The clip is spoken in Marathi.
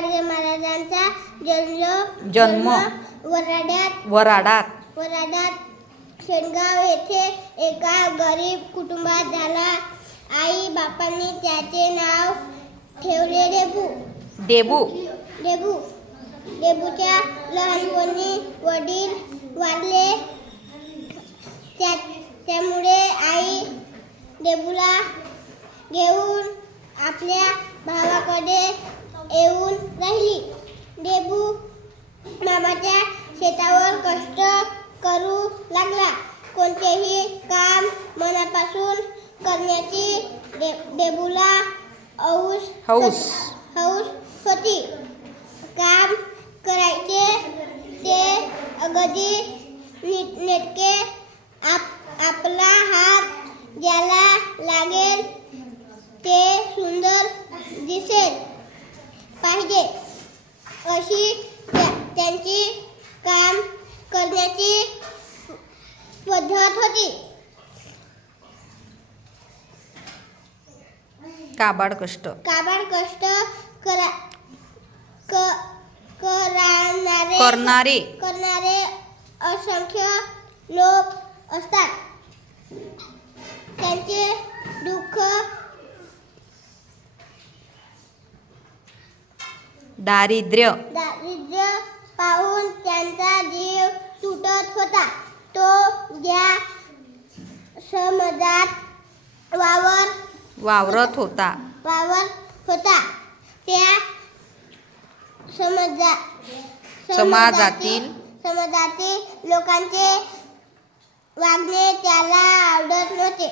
गाडगे महाराजांचा जन्म वराडात शेणगाव येथे एका गरीब कुटुंबात झाला. आई बापांनी त्याचे नाव ठेवले डेबू. डेबूच्या लहानपणी वडील वारले. त्यामुळे आई डेबूला घेऊन आपल्या भावाकडे येऊन राहिली. डेबू मामाच्या शेतावर कष्ट करू लागला. कोणतेही काम मनापासून करण्याची डेबूला हौस होती. काम करायचे ते अगदी नीटनेटके. आपला हात ज्याला लागेल ते सुंदर दिसेल पाहिजे अशी त्यांची काम करण्याची पद्धत होती. काबाड कष्ट करणारे असंख्य लोक असतात. त्यांचे दुःख दारिद्र्य पाहून त्यांचा जीव तुटत होता. तो ज्या समाजात वावरत होता त्या समाजातील लोकांचे वागणे त्याला आवडत नव्हते.